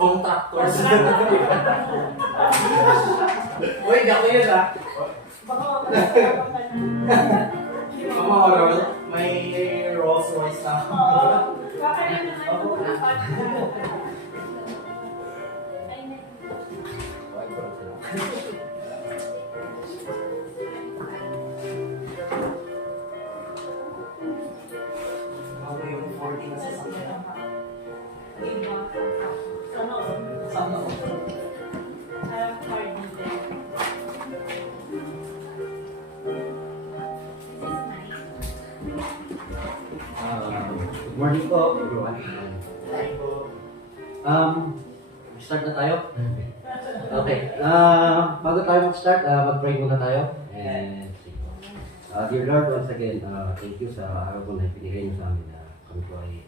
Contractors. Uy, gako yun ah. May Rolls Royce na. Bago yung 40 na sasakyan. Sana ako. Good morning po, everyone. Start na tayo? Okay. Bago tayo mag-start, mag-pray muna tayo. And dear Lord, once again, thank you sa araw po na ipinigay niyo sa amin na kami po ay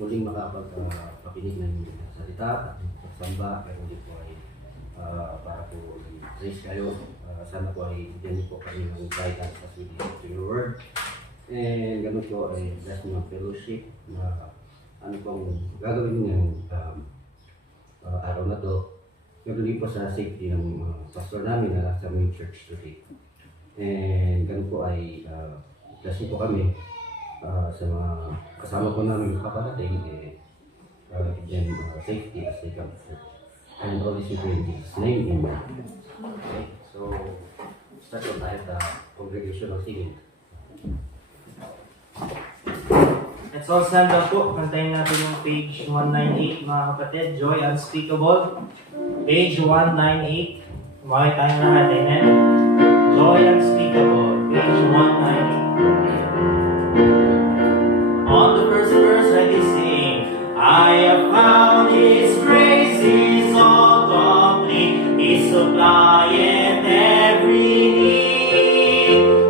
muling makapagpapinig ng salita at pagsamba, pero hindi po ay para po i-praise kayo. Sana po ay bigyan niyo po kami ng guidance as we listen to your word. And ganun po ay bless niyo ang fellowship na ano pong gagawin niyo ng araw na to. Ganun din po sa safety ng pastor namin na sa main church today. And ganun po ay bless niyo po kami sa mga kasama po namin kaparating bigyan safety as they come to church. And all this we pray in Jesus' name, amen. Okay, so start po tayo sa congregational singing. Let's all stand up po. Kantayin natin yung page 198, mga kapatid. Joy Unspeakable. Page 198. Kumakit tayo lahat. Amen. Joy Unspeakable. Page 198. On the first verse, ready, sing. I have found His grace is all complete. He supplieth every need.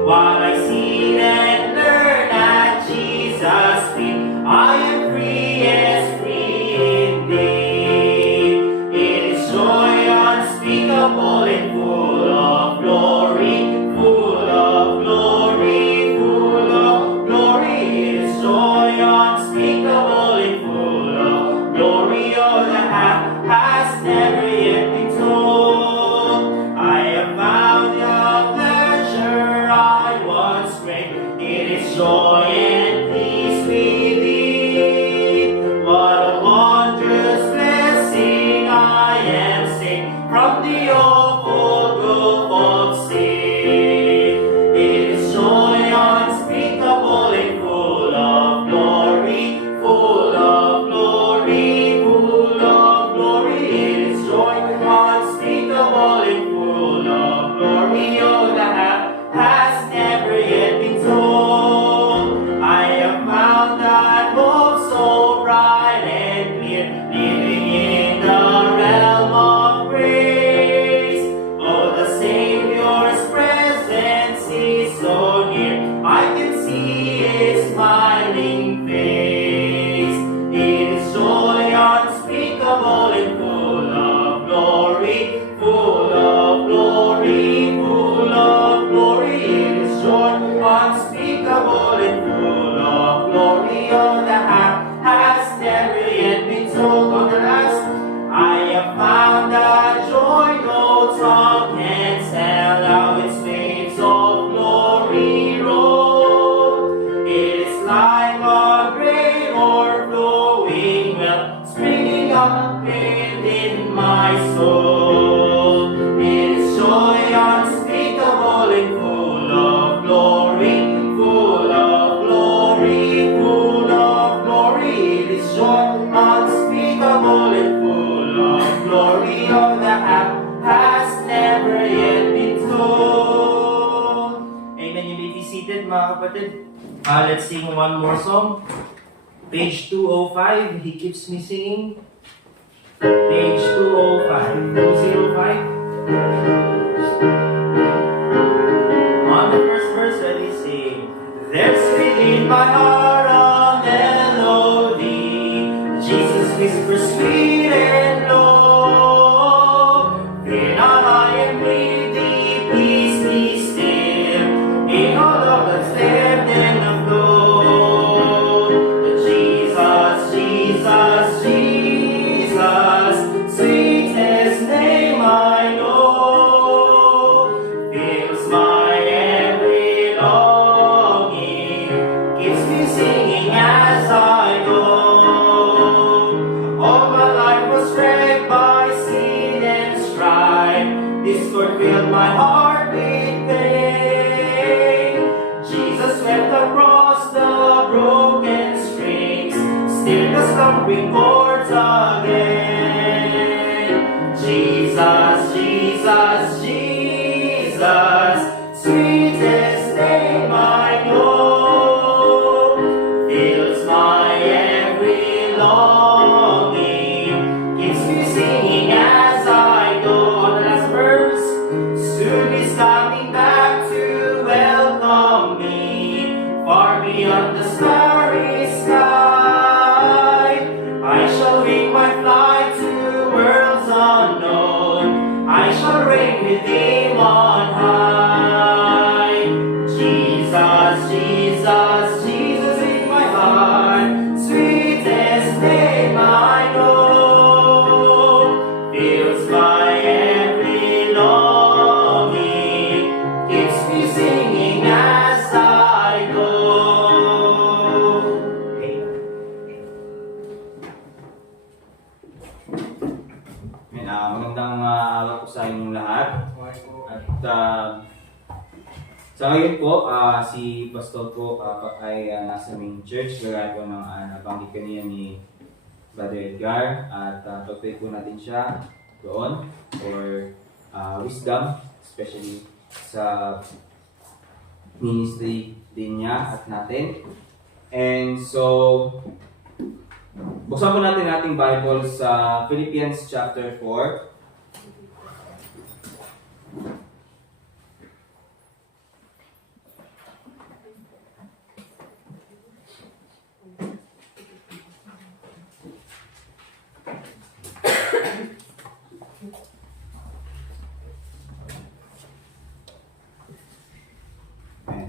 While I see and learn at Jesus' feet, I am free as free indeed. It is joy unspeakable and full of glory, full of glory, full of glory. It is joy unspeakable and full of glory. All the half has never yet been told. I have found the pleasure I once craved. It is joy and peace within. What a wondrous blessing I am saved from the awful gulf of sin. It is joy unspeakable and full of glory, full of glory, full of glory. It is joy unspeakable and full of glory. Oh, the half has never yet been told. I have found that hope so bright and clear, living in the realm of grace. Oh, the Savior's presence is so near. I can see His smiling face. It is joy unspeakable and full of glory, full of glory, full of glory. It is joy unspeakable and full of glory. Oh, the half has never yet been told. On the last, I have found that joy no tongue can tell how its waves of glory roll. It is like a great overflowing well, springing up within my soul. It is joy unspeakable and full of glory, full of glory, full of glory. It is joy unspeakable and full of glory. Oh, the half has never yet been told. Amen. You may be seated, mga kapatid. Let's sing one more song. Page 205, He Keeps Me Singing. Page 205, 205. On the first verse, ready, sing. There's within my heart a melody. Jesus whispers sweet and low. Fear not, I am with thee, peace be still. In all of the depth and the flow. Jesus, Jesus, Jesus. stumbling boards again. Jesus, Jesus, Jesus, sweetest name I know, fills my every longing, keeps me singing as I go. The last verse, soon He's coming back to welcome me, far beyond the starry sky. I shall wing my flight to worlds unknown, I shall reign with Him on high. Jesus, Jesus, Jesus in my heart, sweetest name I know, fills my every longing, keeps me singing as I go. Magandang araw po sa inyong lahat. At sa ngayon po, si Pastor po ay nasa main church. Gagaya po ng nabanggit kanina ni Brother Edgar. At pag-pray po natin siya doon for wisdom, especially sa ministry din niya at natin. And so, buksan po natin ating Bible sa Philippians chapter 4.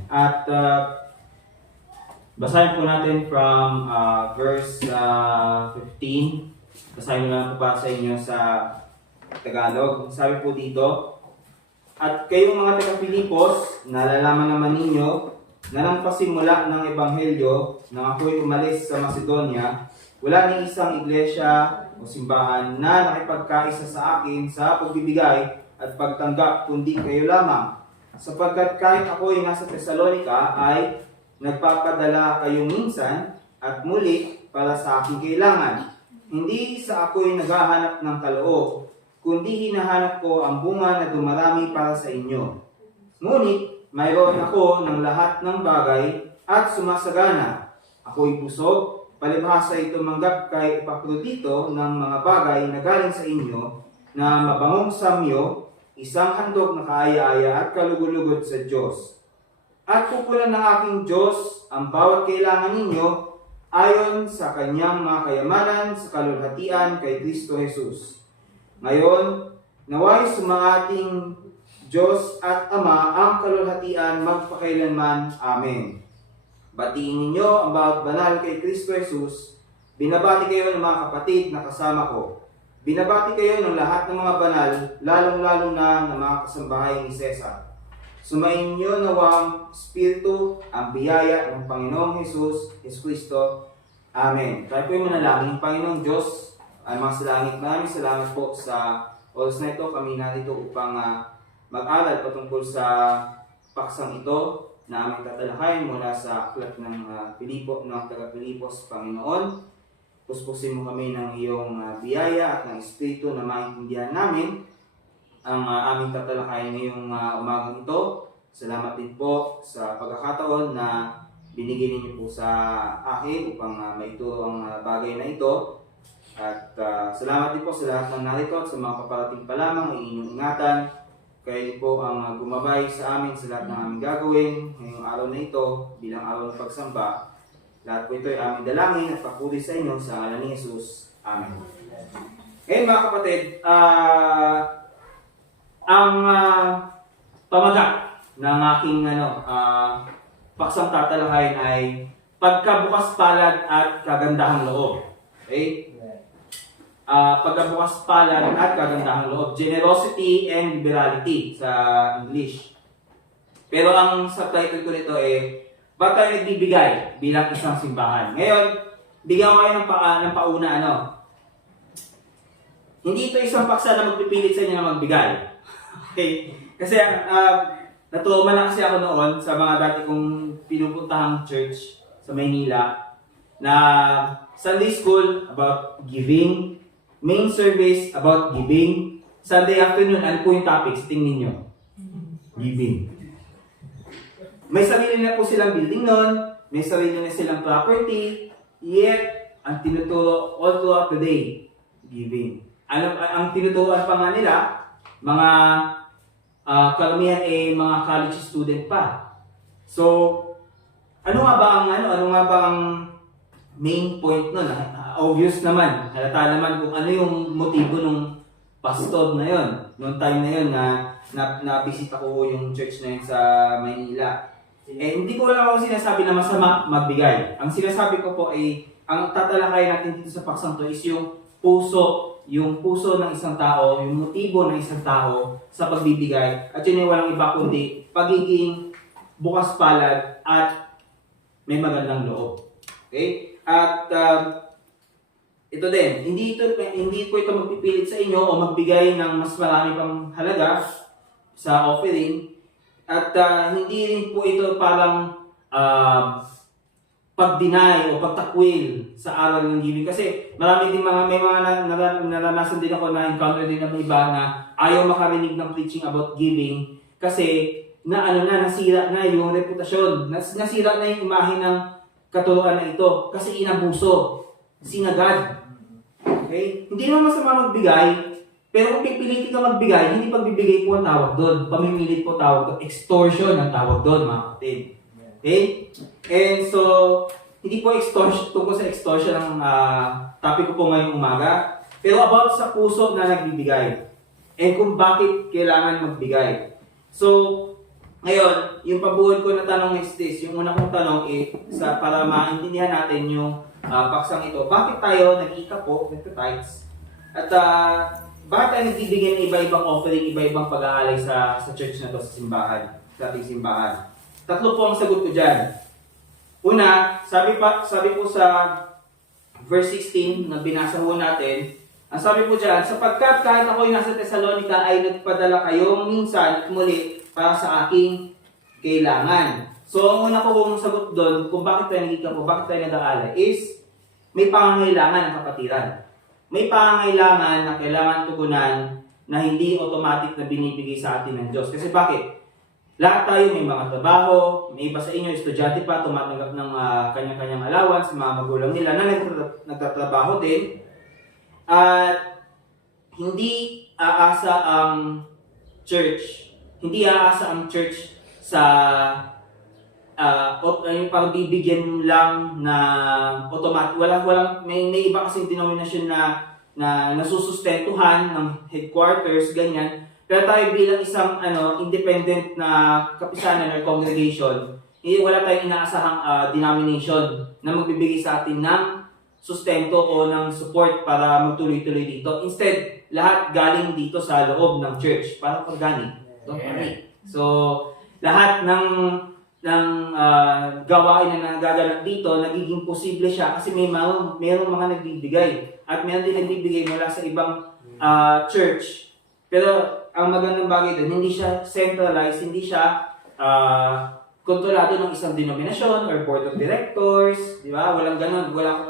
At basahin po natin from verse 15. Basahin mo lang po para sa inyo sa Tagalog. Sabi po dito, at kayong mga taga-Pilipos, nalalaman naman ninyo na nang pasimula ng Ebanghelyo nang ako'y umalis sa Macedonia, wala ni isang iglesia o simbahan na nakipagkaisa sa akin sa pagbibigay at pagtanggap kundi kayo lamang. Sapagkat kahit ako'y nasa Thessalonica ay nagpapadala kayo minsan at muli para sa aking kailangan. Hindi sa ako'y naghahanap ng kaloob, kundi hinahanap ko ang bunga na dumarami para sa inyo. Ngunit mayroon ako ng lahat ng bagay at sumasagana. Ako'y busog, palibhasa ay tumanggap kay Epaprodito ng mga bagay na galing sa inyo na mabangong samyo, isang handog na kaaya-aya at kalugod-lugod sa Diyos. At pupulan ng aking Diyos ang bawat kailangan ninyo ayon sa kanyang mga kayamanan sa kalulhatian kay Kristo Jesus. Ngayon, naway sumangating Diyos at Ama ang kalulhatian magpakailanman. Amen. Batiin ninyo ang bawat banal kay Kristo Jesus. Binabati kayo ng mga kapatid na kasama ko. Binabati kayo ng lahat ng mga banal, lalong-lalo na ng mga kasambahay ni Cesar. Sumain niyo nawang Espiritu ang biyaya ng Panginoong Jesus Kristo. Amen. Tayo po yung manalangin. Panginoong Diyos, ay mga salangit, maraming salamat po sa oras na ito. Kami narito upang mag-aral patungkol sa paksang ito na aming tatalakayin mula sa aklat ng taga-Pilipos, Panginoon. Puspusin mo kami ng iyong biyaya at ng Espiritu na maintindihan namin ang aming tatalakayin ngayong umagang ito. Salamat din po sa pagkakataon na binigyan ninyo po sa akin upang maituro ang bagay na ito. At salamat din po sa lahat ng narito at sa mga paparating pa lamang ay inyong ingatan. Kayo din po ang gumabay sa amin sa lahat ng aming gagawin ngayong araw na ito bilang araw ng pagsamba. Lahat po ito ay aming dalangin at papuri sa inyo sa ngalan ni Jesus. Amen. Ngayon mga kapatid, ang pamagat ng aking paksang tatalakayin ay pagkabukas palad at kagandahang loob. Okay? Pagkabukas palad at kagandahang loob. Generosity and liberality sa English. Pero ang subtitle ko nito ba't tayo nagbibigay bilang isang simbahan? Ngayon, bigyan ko kayo ng pauna. Hindi ito isang paksa na magpipilit sa inyo na magbigay. Okay? Kasi natuwa na kasi ako noon sa mga dati kong pinupuntahang church sa Maynila. na Sunday school about giving, main service about giving, Sunday afternoon, ano po yung topics? Tingnan nyo. Giving. May sarili na po silang building nun, may sarili na silang property, yet, ang tinuturo all throughout the day, giving. Ang tinuturuan pa nga nila, mga karamihan mga college student pa. So, ano nga ba ang main point nun? Obvious naman, halata naman kung ano yung motibo ng pastor na yon, noong time na yon na bisita ko yung church na yun sa Maynila. Hindi ko lang ako sinasabi na masama magbigay. Ang sinasabi ko po ay, ang tatalakay natin dito sa paksang to is yung puso ng isang tao, yung motibo ng isang tao sa pagbibigay. At yun ay walang iba kundi pagiging bukas palad at may magandang loob. Okay? At ito din, hindi po ito magpipilit sa inyo o magbigay ng mas marami pang halaga sa offering. At hindi rin po ito parang pag-deny o pagtakwil sa aral ng giving. Kasi may mga naranasan din ako na encounter din ng iba na ayaw makarinig ng preaching about giving kasi nasira na yung reputasyon, nasira na yung imahe ng katuruan na ito kasi inabuso, sinagad. Okay? Hindi naman masama magbigay, pero kung pipilitin ka magbigay, hindi pagbibigay po ang tawag doon. Pamimilit po tawag doon. Extortion ang tawag doon, mga kapatid. Okay? And so, hindi po tungkol sa extortion ang topic ko po ngayong umaga, pero about sa puso na nagbibigay. And kung bakit kailangan magbigay. So, ngayon, yung pabuhod ko na tanong is this. Yung una kong tanong para maintindihan natin yung paksang ito. Bakit tayo nag-iikapo, nagtitithes? At bakit tayo nagbibigay ng iba-ibang offering, iba-ibang pag-aalay sa church na to, sa ating simbahan? Tatlo po ang sagot ko dyan. Una, sabi po sa verse 16 na binasa ho natin, ang sabi po dyan, sapagkat kahit ako'y nasa Thessalonica ay nagpadala kayong minsan at muli para sa aking kailangan. So, ang una ko kong sagot doon, kung bakit tayo nagkikapo, bakit tayo nag-aalay, is may pangangailangan ng kapatiran. May pangangailangan na kailangan tugunan na hindi automatic na binibigay sa atin ng Diyos. Kasi bakit? Lahat tayo may mga trabaho, may iba sa inyo, estudyante pa, tumatanggap ng kanya-kanyang allowance, mga magulang nila na nagtatrabaho din. At hindi aasa ang church sa yung pagbibigyan lang na automatic. May iba kasing denominasyon na nasusustentuhan ng headquarters, ganyan. Pero tayo bilang isang independent na kapisanan or congregation, wala tayong inaasahang denomination na magbibigay sa atin ng sustento o ng support para magtuloy-tuloy dito. Instead, lahat galing dito sa loob ng church. Parang organic. Don't worry. So, lahat ng gawain na nagaganap dito, nagiging posible siya kasi mayroong mga nagbibigay. At mayroon din nagbibigay mula sa ibang church. Pero, ang magandang bagay doon, hindi siya centralized, hindi siya kontrolado ng isang denominasyon or board of directors, di ba? Walang ganun, wala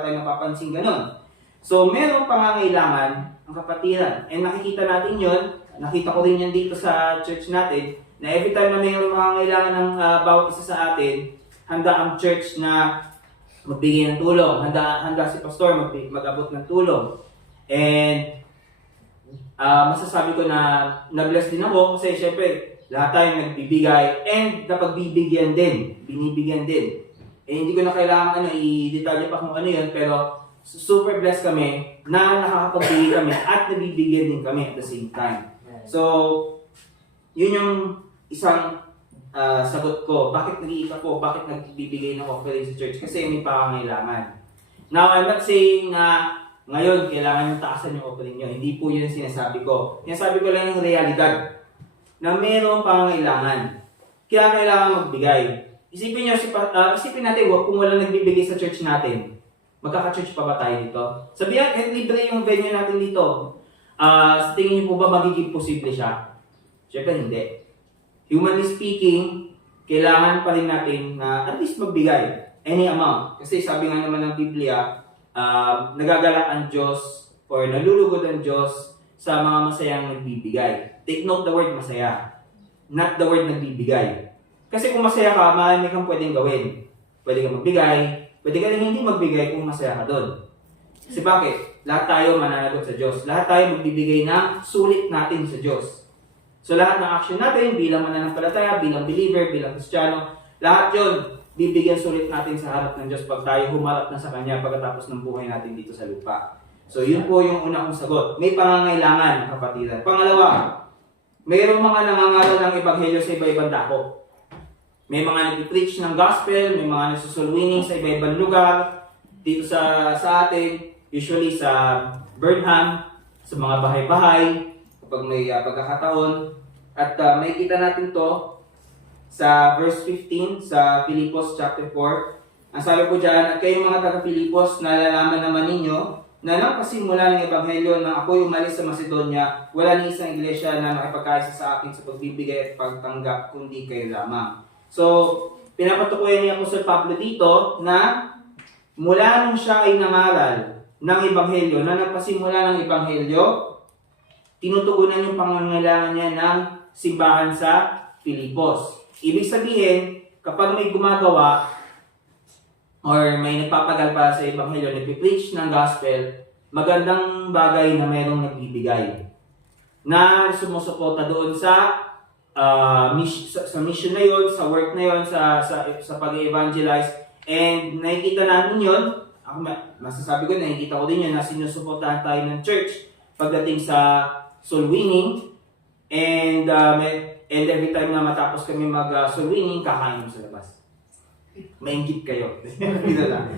tayong napapansin ganun. So, merong pangangailangan ang kapatiran. And nakikita natin yun, nakita ko rin yan dito sa church natin, na every time na mayroong pangangailangan ng bawat isa sa atin, handa ang church na magbigay ng tulong, handa si pastor mag-abot ng tulong. And masasabi ko na na-bless din ako kasi syempre, lahat tayo nagbibigay and napagbibigyan din, binibigyan din. Hindi ko na kailangan i-detalye pa kung ano yun, pero super blessed kami na nakakapagbigay kami at nabibigyan din kami at the same time. So, yun yung isang sagot ko. Bakit nag-iika po? Bakit nagbibigay ng offering sa church? Kasi may pangangailangan. Now, I'm not saying na ngayon kailangan yung taasan yung offering nyo. Hindi po yun sinasabi ko. Sinasabi ko lang yung realidad na mayroong pangangailangan. Kaya kailangan magbigay. Isipin natin, kung walang nagbibigay sa church natin, magkaka-church pa ba tayo dito? Sabihan, libre yung venue natin dito. Sa tingin niyo po ba magiging posible siya? Siyempre hindi. Humanly speaking, kailangan pa rin natin na at least magbigay. any amount. Kasi sabi nga naman ng Biblia, nagagalak ang Diyos or nalulugod ang Diyos sa mga masayang nagbibigay. Take note the word masaya, not the word nagbibigay. Kasi kung masaya ka, marami kang pwedeng gawin. Pwede kang magbigay, pwede ka rin hindi magbigay kung masaya ka doon. Kasi bakit? Lahat tayo mananagot sa Diyos. Lahat tayo magbibigay ng sulit natin sa Diyos. So lahat ng action natin bilang mananampalataya, bilang believer, bilang Kristiyano, lahat yun, bibigyan sulit natin sa harap ng Diyos pag tayo humarap na sa Kanya pagkatapos ng buhay natin dito sa lupa. So yun po yung una kong sagot. May pangangailangan, kapatiran. Pangalawa, mayroong mga nangangaral ng ebanghelyo sa iba-ibang dako. May mga nag-preach ng gospel, may mga nagsusulwining sa iba-ibang lugar. Dito sa atin, usually sa Burnham, sa mga bahay-bahay, kapag may pagkakataon. At may kita natin to sa verse 15 sa Filipos chapter 4. Ang sabi po dyan, at kayong mga taga-Filipos, nalalaman naman ninyo na nang pasimula ng ebanghelyo na ako'y umalis sa Macedonia, wala ni isang iglesia na nakipagkaisa sa akin sa pagbibigay at pagtanggap, kundi kayo lamang. So, pinapatukoy ni Apostol Pablo dito na mula nung siya ay nangaral ng ebanghelyo, na nagpasimula ng ebanghelyo, tinutugunan yung pangangailangan niya ng simbahan sa Filipos. Ibig sabihin, kapag may gumagawa or may nagpapagal para sa ebanghelyo, nagpipreach ng gospel, magandang bagay na mayroong nagbibigay na sumusuporta doon sa mission na yun, sa work na yun, sa pag-evangelize. And nakikita natin yun, ako masasabi ko, nakikita ko din yun na sinusuportahan tayo ng church pagdating sa soul winning. And every time na matapos kami mag-soul winning, kakain mo sa labas. Maingit kayo. Dito lang.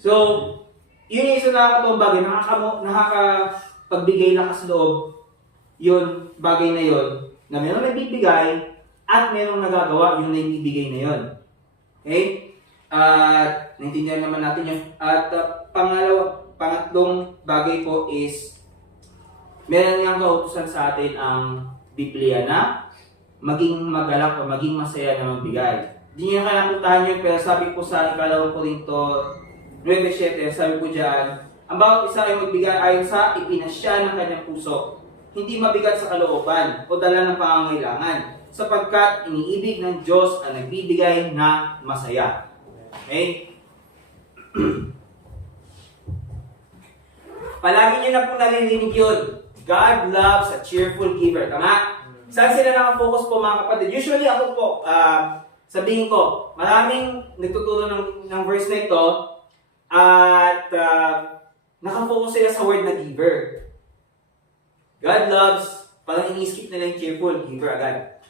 So, yun yung isa nakakatuwang bagay. Nakakapagbigay lakas loob. Yun, bagay na yun, na mayroong nagbibigay at mayroong nagagawa yung nagbibigay na yun. Okay? At naintindihan naman natin yun. At pangatlong bagay po is meron niyang kautusan sa atin ang Biblia na maging magalak o maging masaya na magbigay. Hindi niya kanapuntahan yun, pero sabi po sa ikalawang Korinto 9:7, sabi po dyan, ang bawat isa ay magbigay ayon sa ipinasya ng kanyang puso, hindi mabigat sa kalooban o dala ng pangangailangan, sapagkat iniibig ng Diyos ang nagbibigay na masaya. Okay? Palagi niyo na pong naririnig yun. God loves a cheerful giver. Tama? Saan sila nakafocus po mga kapatid? Usually ako po, sabihin ko, maraming nagtuturo ng verse na ito at nakafocus sila sa word na giver. God loves, parang ini-skip nila yung cheerful giver agad.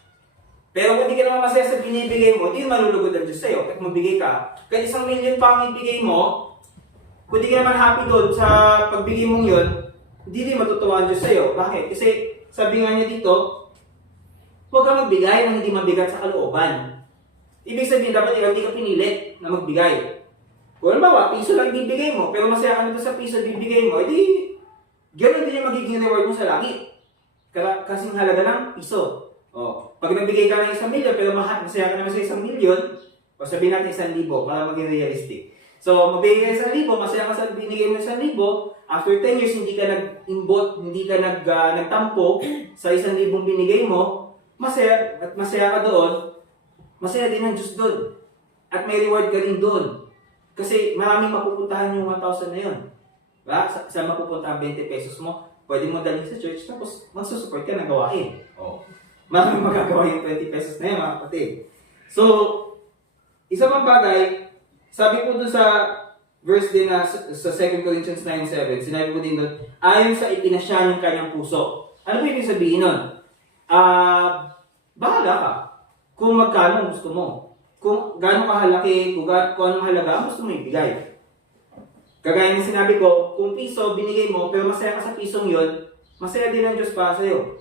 Pero kung di ka naman masaya sa binibigay mo, di malulugod ang Diyos sa'yo. Kahit mabigay ka, kahit 1 million pa ang ibigay mo, kung di ka naman happy doon sa pagbigay mong yun, hindi din matutuwa ang Diyos sa'yo. Bakit? Kasi sabi nga niya dito, huwag kang magbigay na hindi mabigat sa kalooban. Ibig sabihin, dapat ikaw hindi ka pinilit na magbigay. Kung halimbawa, piso lang bibigay mo, pero masaya ka na sa piso bibigay mo, edi gano'n din yung magiging reward mo sa langit. Kasing halaga ng piso. Pag nagbigay ka ng 1 million, pero masaya ka naman sa 1 million, o sabihin natin 1,000 para maging realistic. So, magbigay ka 1,000, masaya ka sa binigay mo 1,000, after 10 years, hindi ka nag-imbot, hindi ka nagtampo sa 1,000 binigay mo, masaya ka doon, masaya din ang Diyos doon. At may reward ka rin doon. Kasi maraming mapupuntahan yung 1,000 na yun. Diba? Sa mapupuntahan 20 pesos mo, pwede mo dalhin sa church, tapos magsusupport ka na gawain. Maraming magagawa yung 20 pesos na yun, mga kapatid. So, isa pang bagay, sabi po doon sa verse din na sa 2 Corinthians 9:7, sinabi ko din doon, ayon sa ipinasya ng kanyang puso. Ano po ibig sabihin nun? Bahala ka. Kung magkano gusto mo. Kung gaano kahalaki, kung anong halaga, gusto mo ibigay. Kagaya ng sinabi ko, kung piso binigay mo, pero masaya ka sa pisong yun, masaya din ang Diyos para sa'yo.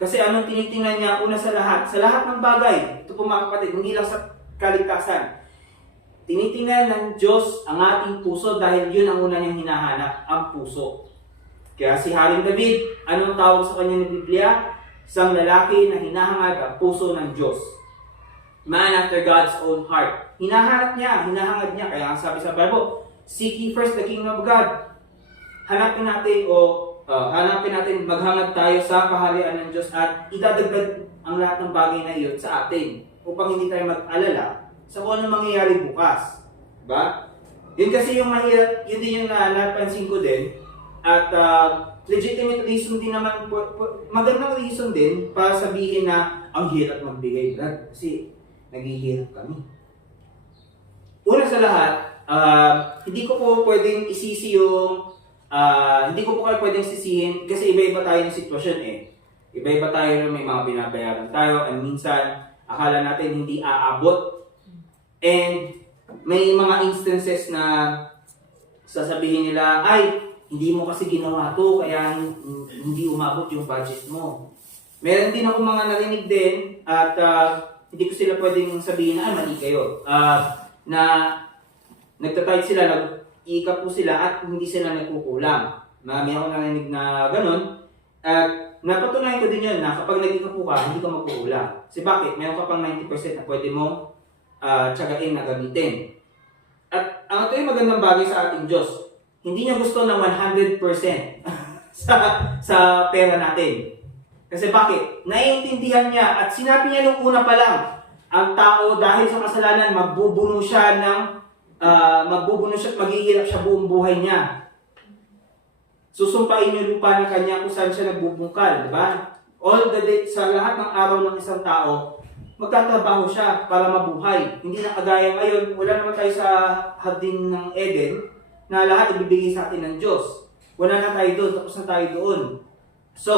Kasi anong tinitingnan niya una sa lahat ng bagay, ito po mga kapatid, hindi lang sa kaligtasan. Tinitingnan ng Diyos ang ating puso dahil yun ang una niyang hinahanap, ang puso. Kaya si Haring David, anong tawag sa kanya ng Biblia? Isang lalaki na hinahangad ang puso ng Diyos. Man after God's own heart. Hinahanap niya, hinahangad niya. Kaya ang sabi sa Bible, seek ye first the kingdom of God. Hanapin natin, maghangad tayo sa kaharian ng Diyos at idadagdag ang lahat ng bagay na iyon sa atin upang hindi tayo mag-alala sa kung ano mangyayari bukas. Diba? Yun kasi yung mahirap, yun din yung napansin ko din. At legitimate reason din naman, magandang reason din para sabihin na ang hirap magbigay, Brad. Kasi naghihirap kami. Una sa lahat, hindi ko po pwedeng isisi yung hindi ko po kayo pwedeng sisihin kasi iba-iba tayo ng sitwasyon eh. Iba-iba tayo na may mga binabayaran tayo and minsan akala natin hindi aabot. And may mga instances na sasabihin nila, ay, hindi mo kasi ginawa to kaya hindi umabot yung budget mo. Meron din ako mga narinig din at hindi ko sila pwedeng sabihin na, ay, mali kayo. Na nagtatayad sila, nag-iikap po sila at hindi sila nagkukulang. May ako narinig na ganun. At napatunayan ko din yun na kapag nag-iikap po ka, hindi ka magkukulang. Kasi bakit? Meron ka pang 90% na pwede mong tsagain na gamitin. At ang ito yung magandang bagay sa ating Diyos. Hindi niya gusto ng 100% sa pera natin. Kasi bakit? Naiintindihan niya at sinabi niya nung una pa lang, ang tao dahil sa kasalanan, magbubuno siya, maghihirap siya buong buhay niya. Susumpain niyo lupa ng kanya kung saan siya nagbubungkal, di ba? All the day, sa lahat ng araw ng isang tao, magtatrabaho siya para mabuhay. Hindi na kagaya ngayon, wala naman tayo sa hardin ng Eden na lahat ibibigay sa atin ng Diyos. Wala na tayo doon, tapos na tayo doon. So,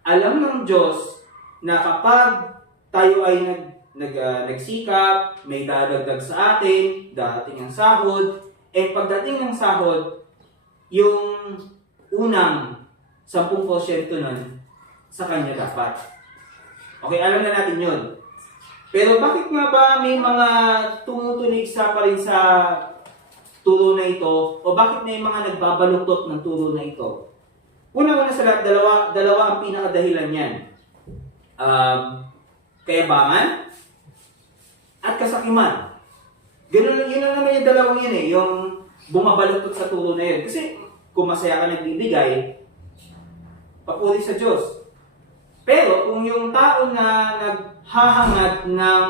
alam ng Diyos na kapag tayo ay nagsikap, may dadagdag sa atin, darating ang sahod, and pagdating ng sahod, yung unang 10% nun, sa kanya dapat. Okay, alam na natin yun. Pero bakit nga ba may mga tumutulig pa rin sa turo na ito? O bakit may mga nagbabaluktot ng turo na ito? Una-una sa lahat, dalawa ang pinakadahilan yan. Kayabangan at kasakiman. Ganun, yun naman yung dalawang yun eh, yung bumabaluktot sa turo na yun. Kasi kung masaya ka nagbibigay, papuri sa Diyos. Pero kung yung tao na naghahangad ng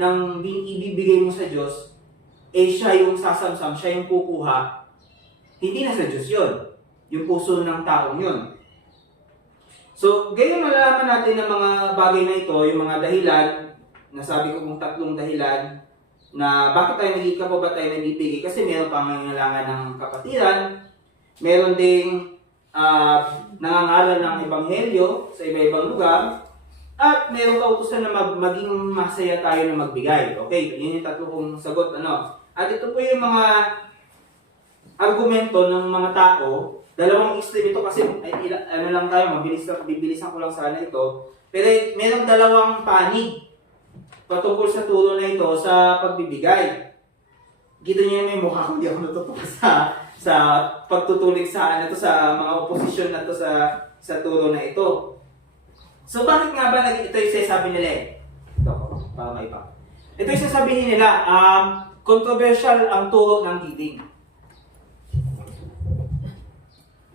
ng ibibigay mo sa Diyos, siya yung sasamsam, siya yung kukuha, hindi na sa Diyos yun. Yung puso ng taong yun. So, gayon malalaman natin ang mga bagay na ito, yung mga dahilan, nasabi ko kung 3 dahilan, na bakit tayo nagkikap o ba tayo nagbibigay? Kasi meron pangangailangan ng kapatiran, meron ding nangangaral ng ebanghelyo sa iba-ibang lugar, at meron kautusan na maging masaya tayo na magbigay. Okay, yun yung 3 kong sagot. At ito po yung mga argumento ng mga tao. Dalawang extreme ito kasi lang tayo, bibilisan ko lang sana ito. Pero merong 2 panig patungkol sa turo na ito sa pagbibigay. Kita niyo may mukha ko, hindi ako natutuwa sa pagtutulig sa sa mga oposisyon na to sa turo na ito. So bakit nga ba ito yung sasabi nila eh? Ito ko, para may pa. Ito yung sasabihin nila, controversial ang turo ng giving.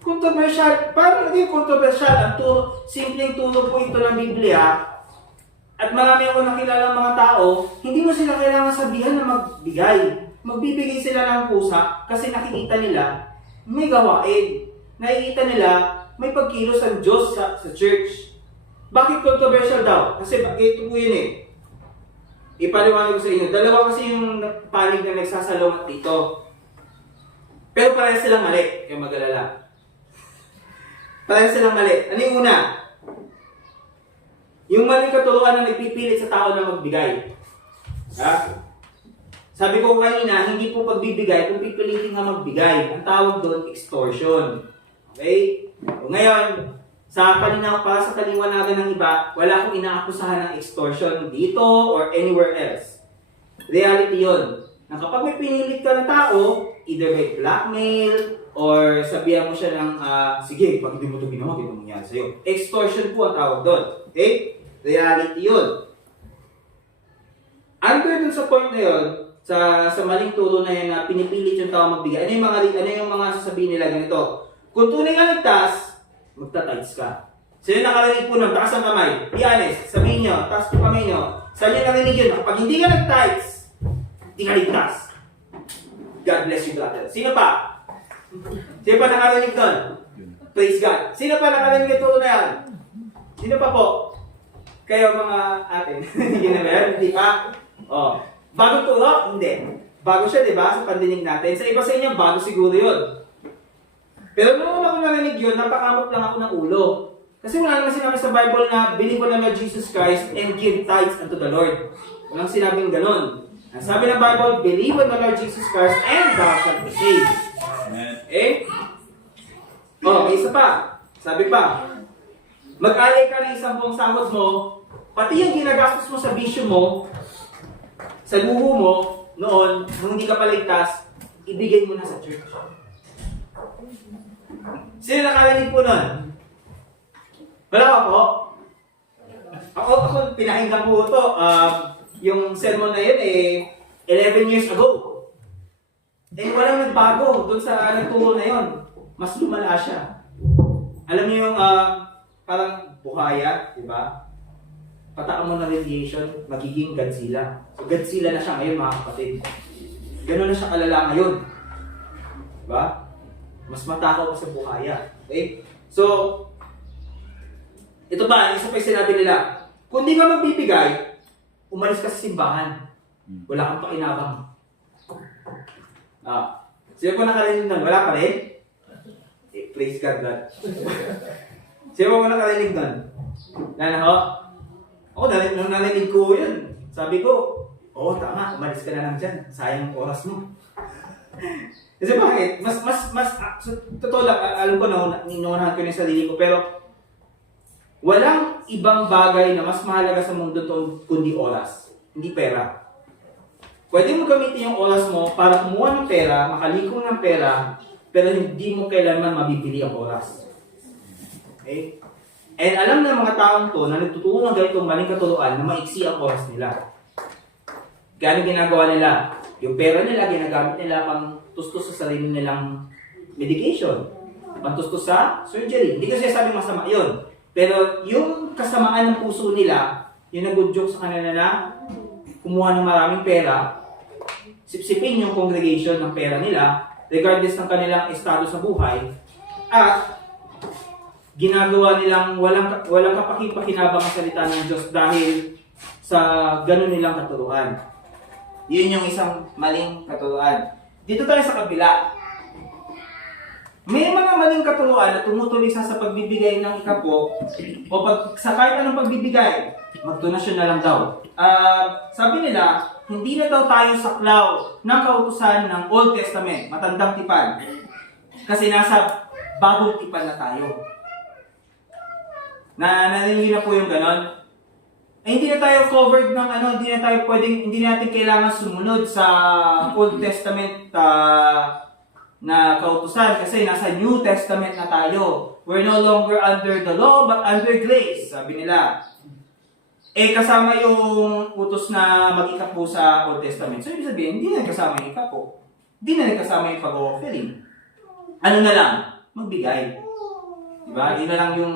Controversial, paano naging controversial ang turo? Simpleng turo po ito ng Biblia. At marami ako nakilala mga tao, hindi mo sila kailangan sabihan na magbigay. Magbibigay sila ng pusa kasi nakikita nila may gawain. Nakikita nila may pagkilos ang Diyos sa church. Bakit controversial daw? Kasi ito po yun eh. Ipaliwanag ko sa inyo. 2 kasi yung panig na nagsasalungat dito. Pero parehas silang mali. Kaya mag-alala. Parehas silang mali. Ano yung una? Yung maling katuruan na nagpipilit sa tao na magbigay. Ha? Sabi ko kanina, hindi po pagbibigay kung pipilitin nga magbigay. Ang tawag doon, extortion. Okay? O ngayon, para sa kaliwanagan ng iba, wala akong inaakusahan ng extortion dito or anywhere else. Reality yun. Na kapag may pinilit ka na tao, either by blackmail, or sabihan mo siya ng, sige, pag hindi mo ito ginawa, ito mangyari sa'yo. Extortion po ang tawag doon. Okay? Reality yun. under dun sa point na yun, sa maling turo na yun na pinipilit yung tao magbigay, ano yung mga sasabihin nila ganito? Kung tunay ka nagtaas, magta-tights ka. Sino nakarinig po nun? Taas ang kamay. Be honest. Sabihin nyo, taas po kamay nyo. Saan nyo narinig yun? Kapag hindi ka nag-tights, hindi ka ligtas. God bless you, brother. Sino pa? Sino pa nakarinig doon? Praise God. Sino pa nakarinig yung turo na yan? Sino pa po? Kayo mga atin. Hindi na ba yan? Hindi pa? Oh. Bagong turo? Hindi. Bago siya, di ba? Sa pandinig natin. Sa iba sa inyo, bago siguro yun. Pero noong una ko narinig yun, napakamot lang ako ng ulo. Kasi wala naman sinabi sa Bible na believe on the Lord Jesus Christ and give tithes unto the Lord. Walang sinabing ganun. Ang sabi ng Bible, believe on the Lord Jesus Christ and thou shalt be saved. Eh? Oh, may isa pa. Sabi pa, mag-alay ka ng isang buong sahod mo, pati yung ginagastos mo sa bisyo mo, sa luho mo, noon, nung hindi ka paligtas, ibigay mo na sa church. Sino nakarinig po nun? Wala ka po? Ako pinahinggan po ito. Yung sermon na yun, 11 years ago. Walang nagbago doon sa nagturo na yun. Mas lumala siya. Alam niyo yung parang buhaya, di ba? Pataan mo na radiation, magiging Godzilla. So Godzilla na siya ngayon, mga kapatid. Gano'n na siya kalala ngayon. Di ba? Mas matakaw pa sa buhaya. Okay? So, ito ba, isa pa yung sinabi nila, kung di ka magbibigay, umalis ka sa simbahan. Wala kang pakinabang. Sino po nakarinig nun? Wala pa rin? Praise God, Lord. Sino po nakarinig nun? Ho? Ako, narinig ko yun. Sabi ko, tama, umalis ka na lang dyan. Sayang ang oras mo. Kasi bakit? Totoo lang, alam ko na, inuunahan ko yung sarili ko, pero walang ibang bagay na mas mahalaga sa mundo to kundi oras, hindi pera. Pwede mo gamitin yung oras mo para kumuha ng pera, makalikom ng pera, pero hindi mo kailanman mabibili ang oras. Okay? And alam ng mga taong to na nagtuturo ng ganitong maling katuruan na maiksi ang oras nila. Gano'ng ginagawa nila? Yung pera nila, ginagamit nila pang tustos sa sarili nilang medication. Pang tustos sa surgery. Hindi kasi sabi masama yun. Pero yung kasamaan ng puso nila, yung nag-joke sa kanila na kumuha ng maraming pera, sipsipin yung congregation ng pera nila, regardless ng kanilang estado sa buhay, at ginagawa nilang walang kapakipakinabang ang salita ng Diyos dahil sa ganun nilang katuruan. Yun yung isang maling katuruan. Dito tayo sa kabila. May mga maling katuruan na tumutuloy sa pagbibigay ng ikapo o sa kahit anong pagbibigay, magdonasyon na lang daw. Sabi nila, hindi na daw tayo saklaw ng kautusan ng Old Testament, matandang tipan. Kasi nasa bagong tipan na tayo. Narinig na po yung ganon. Hindi na tayo covered ng hindi natin kailangan sumunod sa Old Testament na kautusan kasi nasa New Testament na tayo. We're no longer under the law but under grace, sabi nila. Kasama yung utos na mag-ikapo sa Old Testament. So, ibig sabihin, hindi na kasama yung ikapo. Hindi na kasama yung pag-offering. Ano na lang? Magbigay. Diba? Yun na lang yung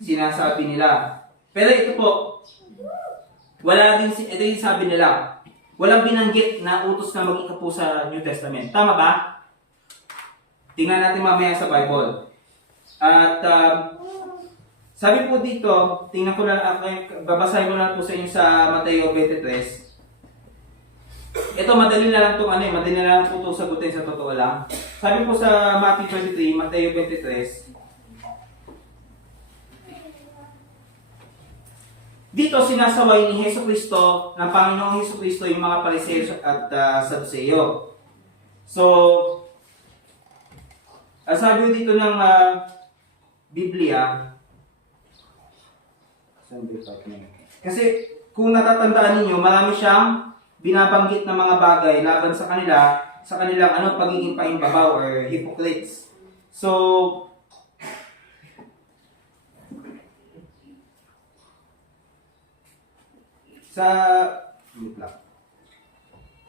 sinasabi nila. Pero ito po, ito yung sabi nila, walang binanggit na utos na mag-ikapo sa New Testament. Tama ba? Tingnan natin mamaya sa Bible. At sabi po dito, tingnan ko lang, babasahin ko lang po sa inyo sa Mateo 23. Ito, madali na lang itong madali na lang po itong sagutin sa totoo lang. Sabi po sa Matthew 23, Mateo 23, dito sinasaway ni Jesucristo, ng Panginoong Jesucristo, yung mga Pariseo at Saduceo. So, sabi dito ng Biblia, kasi kung natatandaan ninyo, marami siyang binabanggit na mga bagay laban sa kanilang pagiging paimbabaw or hypocrites. So,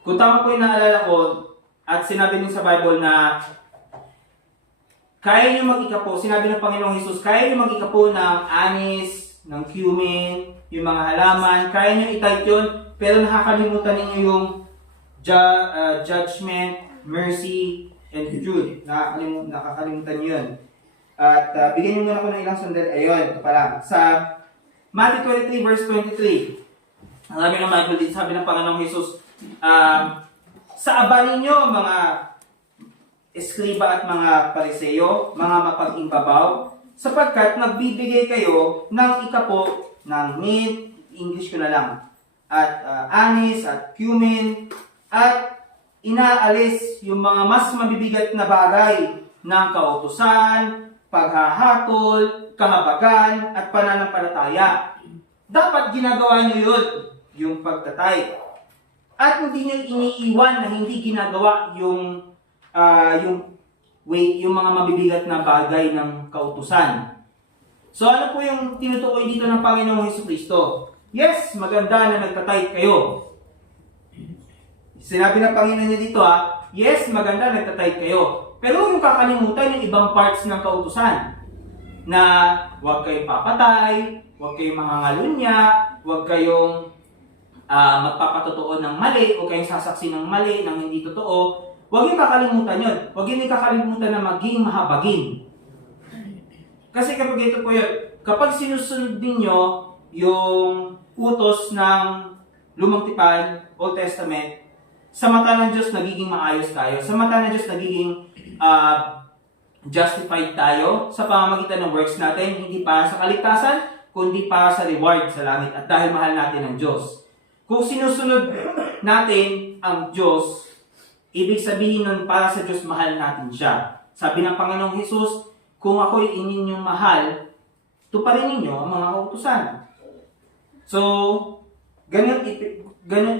Kung tama po yung naalala ko, at sinabi din sa Bible na kaya nyo mag-ikapo, sinabi ng Panginoong Jesus, kaya nyo mag-ikapo ng anis, ng cumin, yung mga halaman, kaya nyo i-type yun, pero nakakalimutan ninyo yung judgment, mercy, and Jude. Nakakalimutan nyo yun. At bigyan nyo muna ko ng ilang sandali. Ayun, ito pa lang. Sa Matthew 23 verse 23, ang sabi ng Bible dito, sabi ng Panginoong Jesus, sa aba ninyo, mga eskriba at mga pariseyo, mga mapag-imbabaw, sapagkat nagbibigay kayo ng ikapo ng mint, English ko na lang, at anis at cumin, at inaalis yung mga mas mabibigat na bagay ng kautusan, paghahatol, kahabagan, at pananampalataya. Dapat ginagawa nyo yun, yung pagtatay. At hindi nyo iniiwan na hindi ginagawa yung mga mabibigat na bagay ng kautusan. So ano po yung tinutukoy dito ng Panginoong Hesukristo? Yes, maganda na nagtatay kayo. Sinabi ng Panginoon niya dito yes, maganda na nagtatay kayo. Pero huwag yung kakalimutan yung ibang parts ng kautusan. Na huwag kayong papatay, huwag kayong mangangalunya, huwag kayong magpapatotoo ng mali, huwag kayong sasaksi ng mali, ng hindi totoo. Huwag yung kakalimutan yun. Huwag yung kakalimutan na maging mahabagin. Kasi kapag ito po yun, kapag sinusunod ninyo yung utos ng Lumang Tipan, Old Testament, sa mata ng Diyos nagiging maayos tayo. Sa mata ng Diyos nagiging justified tayo sa pamamagitan ng works natin, hindi para sa kaligtasan, kundi para sa reward sa langit at dahil mahal natin ang Diyos. Kung sinusunod natin ang Diyos, ibig sabihin nun para sa Diyos mahal natin siya. Sabi ng Panginoong Jesus, kung ako'y ininyong mahal, tuparin ninyo ang mga kautusan. So, ganun,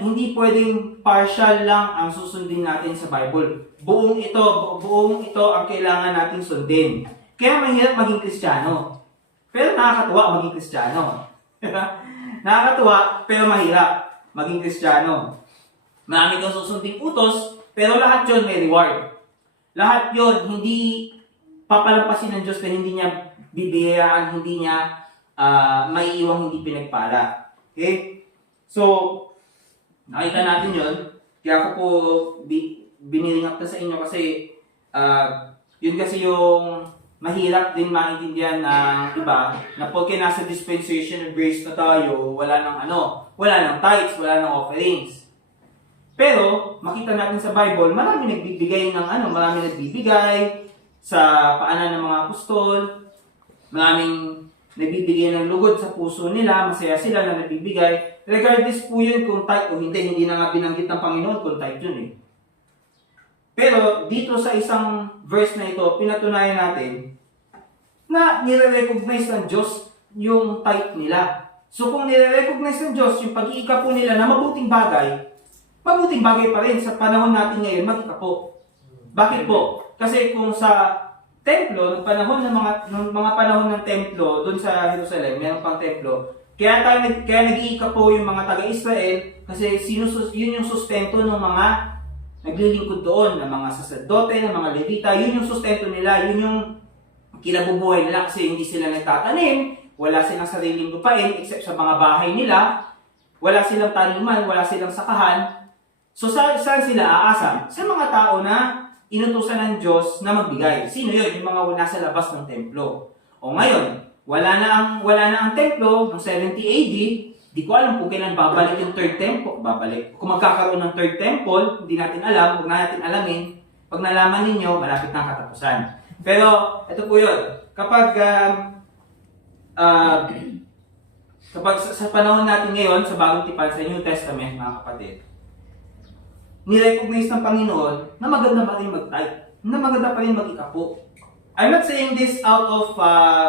hindi pwedeng partial lang ang susundin natin sa Bible. Buong ito ang kailangan nating sundin. Kaya mahirap maging Kristiyano. Pero nakakatuwa maging Kristiyano. Nakakatuwa, pero mahirap maging Kristiyano. Marami kang susunding utos, pero lahat yun may reward. Lahat yun hindi papalampasin ng Diyos na hindi niya bibiyayaan, hindi niya maiiwang hindi pinagpala. Okay? So, nakita natin yun. Kaya ako po biniling up na sa inyo kasi yun kasi yung mahirap din maintindihan ng iba na pagka nasa dispensation of grace na tayo, wala nang tithes, wala nang offerings. Pero, makita natin sa Bible, marami nagbibigay sa paanan ng mga apostol, maraming nagbibigay ng lugod sa puso nila, masaya sila na nagbibigay. Regardless po yun kung tithe o hindi na nga binanggit ng Panginoon kung tithe yun eh. Pero dito sa isang verse na ito, pinatunayan natin na nire-recognize ng Diyos yung tithe nila. So kung nire-recognize ng Diyos yung pag-iikapo nila na mabuting bagay pa rin sa panahon natin ngayon mag-ikapo. Bakit po? Kasi kung sa templo, nung mga panahon ng templo doon sa Jerusalem, mayroon pang templo, kaya nag-iikapo yung mga taga-Israel kasi yun yung sustento ng mga naglilingkod doon, ng mga saserdote, ng mga levita, yun yung sustento nila, yun yung kinabubuhay nila kasi hindi sila nagtatanim, wala silang sariling lupain except sa mga bahay nila, wala silang taniman, wala silang sakahan. So saan sila aasa? Sa mga tao na inutusan ng Diyos na magbigay. Sino yun? Yung mga nasa labas ng templo. O ngayon, wala na ang templo ng 70 AD, di ko alam kung kailan babalik yung third temple. Kung magkakaroon ng third temple, hindi natin alam, huwag na natin alamin. Pag nalaman ninyo, malapit na ang katapusan. Pero, ito po yun. Kapag sa panahon natin ngayon, sa Bagong Tipan, sa New Testament, mga kapatid, ni-recognize ng Panginoon na maganda pa rin mag-tithe, na maganda pa rin mag-ikapo. I'm not saying this out of,